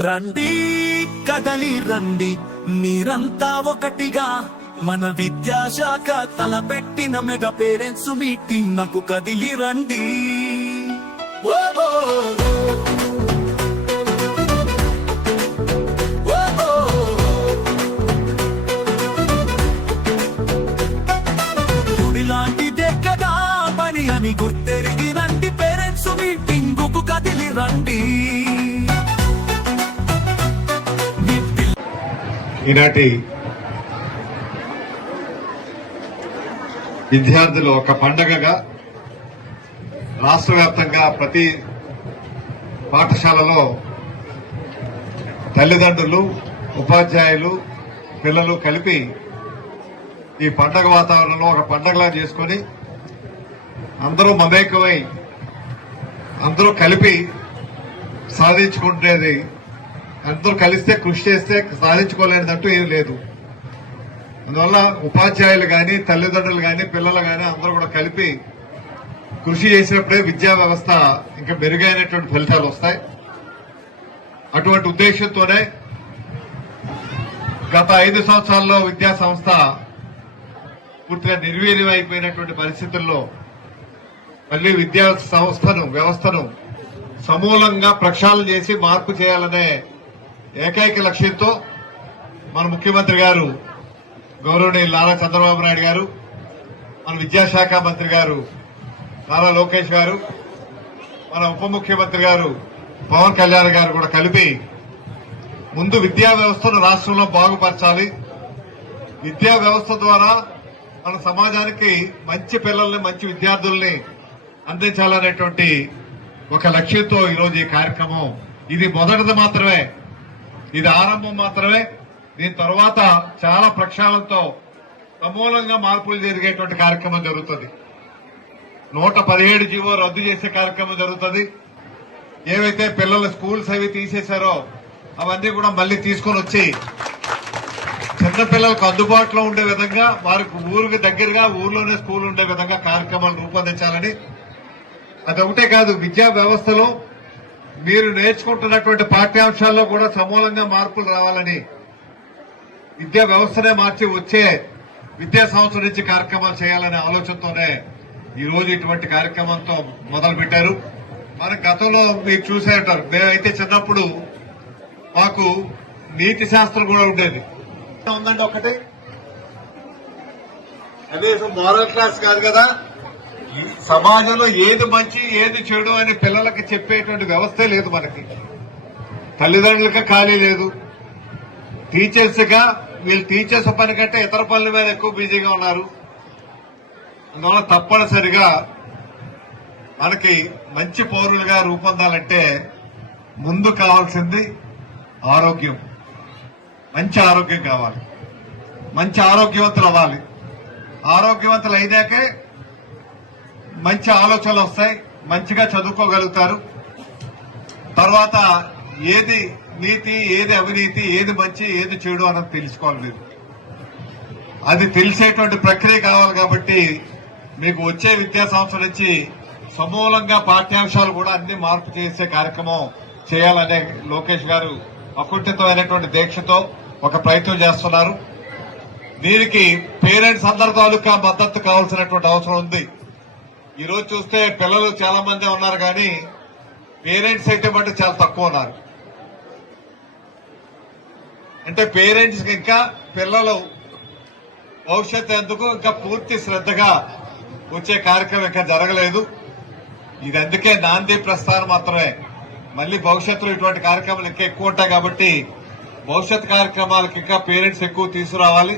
రండి కదలి రండి మీరంతా ఒకటిగా. మన విద్యాశాఖ తలపెట్టిన మెగా పేరెంట్స్ మీటింగ్ నాకు కదిలి రండి. ఓ లాంటిదే కదా పని అని గుర్తెరిగి రండి పేరెంట్స్ మీటింగ్ కదిలి రండి. ఈనాటి విద్యార్థులు ఒక పండగగా రాష్ట్ర వ్యాప్తంగా ప్రతి పాఠశాలలో తల్లిదండ్రులు ఉపాధ్యాయులు పిల్లలు కలిపి ఈ పండగ వాతావరణంలో ఒక పండగలా చేసుకొని అందరూ మమేకమై అందరూ కలిపి సాధించుకుంటేది అందరూ కలిస్తే కృషి చేస్తే సాధించుకోలేనిదంటూ ఏం లేదు. అందువల్ల ఉపాధ్యాయులు కానీ తల్లిదండ్రులు కానీ పిల్లలు కానీ అందరూ కూడా కలిపి కృషి చేసినప్పుడే విద్యా వ్యవస్థ ఇంకా మెరుగైనటువంటి ఫలితాలు వస్తాయి. అటువంటి ఉద్దేశంతోనే గత ఐదు సంవత్సరాల్లో విద్యా సంస్థ పూర్తిగా నిర్వీర్యం అయిపోయినటువంటి పరిస్థితుల్లో మళ్ళీ విద్యా సంస్థను వ్యవస్థను సమూలంగా ప్రక్షాళన చేసి మార్పు చేయాలనే ఏకైక లక్ష్యంతో మన ముఖ్యమంత్రి గారు గౌరవనీయులు నారా చంద్రబాబు నాయుడు గారు మన విద్యాశాఖ మంత్రి గారు నారా లోకేష్ గారు మన ఉప ముఖ్యమంత్రి గారు పవన్ కళ్యాణ్ గారు కూడా కలిపి ముందు విద్యా వ్యవస్థను రాష్ట్రంలో బాగుపరచాలి. విద్యా వ్యవస్థ ద్వారా మన సమాజానికి మంచి పిల్లల్ని మంచి విద్యార్థుల్ని అందించాలనేటువంటి ఒక లక్ష్యంతో ఈరోజు ఈ కార్యక్రమం. ఇది మొదటిది మాత్రమే. ఇది ఆరంభం మాత్రమే. దీని తర్వాత చాలా ప్రక్షాళనతో సమూలంగా మార్పులు జరిగేటువంటి కార్యక్రమం జరుగుతుంది. నూట పదిహేడు జీవో రద్దు చేసే కార్యక్రమం జరుగుతుంది. ఏవైతే పిల్లల స్కూల్స్ అవి తీసేశారో అవన్నీ కూడా మళ్ళీ తీసుకొని వచ్చి చిన్నపిల్లలకు అందుబాటులో ఉండే విధంగా వారికి ఊరికి దగ్గరగా ఊర్లోనే స్కూల్ ఉండే విధంగా కార్యక్రమాలు రూపొందించాలని. అదొకటే కాదు విద్యా వ్యవస్థలో మీరు నేర్చుకుంటున్నటువంటి పాఠ్యాంశాల్లో కూడా సమూలంగా మార్పులు రావాలని విద్యా వ్యవస్థనే మార్చి వచ్చే విద్యా సంవత్సరం నుంచి కార్యక్రమాలు చేయాలనే ఆలోచనతోనే ఈ రోజు ఇటువంటి కార్యక్రమంతో మొదలుపెట్టారు. మన గతంలో మీరు చూసే ఉంటారు. మేమైతే చిన్నప్పుడు మాకు నీతి శాస్త్రం కూడా ఉండేది. ఉందండి ఒకటి. కనీసం మోరల్ క్లాస్ కాదు కదా. సమాజంలో ఏది మంచి ఏది చెడు అని పిల్లలకి చెప్పేటువంటి వ్యవస్థే లేదు మనకి. తల్లిదండ్రులకి ఖాళీ లేదు. టీచర్స్గా వీళ్ళు టీచర్స్ పని కంటే ఇతర పనుల మీద ఎక్కువ బిజీగా ఉన్నారు. అందువల్ల తప్పనిసరిగా మనకి మంచి పౌరులుగా రూపొందాలంటే ముందు కావాల్సింది ఆరోగ్యం. మంచి ఆరోగ్యం కావాలి. మంచి ఆరోగ్యవంతులు అవ్వాలి. ఆరోగ్యవంతులు అయినాకే మంచి ఆలోచనలు వస్తాయి మంచిగా చదువుకోగలుగుతారు. తర్వాత ఏది నీతి ఏది అవినీతి ఏది మంచి ఏది చెడు అన్నది తెలుసుకోవాలి మీరు. అది తెలిసేటువంటి ప్రక్రియ కావాలి కాబట్టి మీకు వచ్చే విద్యా సంవత్సరం నుంచి సమూలంగా పాఠ్యాంశాలు కూడా అన్ని మార్పు చేసే కార్యక్రమం చేయాలనే లోకేష్ గారు అకుంఠితమైనటువంటి దీక్షతో ఒక ప్రయత్నం చేస్తున్నారు. దీనికి పేరెంట్స్ అందరి తాలూకా మద్దతు కావాల్సినటువంటి అవసరం ఉంది. ఈరోజు చూస్తే పిల్లలు చాలా మంది ఉన్నారు కానీ పేరెంట్స్ అయితే మటు చాలా తక్కువ ఉన్నారు. అంటే పేరెంట్స్ ఇంకా పిల్లలు భవిష్యత్తు ఎందుకు ఇంకా పూర్తి శ్రద్ధగా వచ్చే కార్యక్రమం ఇంకా జరగలేదు. ఇది అందుకే నాంది ప్రస్థానం మాత్రమే. మళ్ళీ భవిష్యత్తులో ఇటువంటి కార్యక్రమాలు ఇంకా ఎక్కువ ఉంటాయి కాబట్టి భవిష్యత్ కార్యక్రమాలకు ఇంకా పేరెంట్స్ ఎక్కువ తీసుకురావాలి.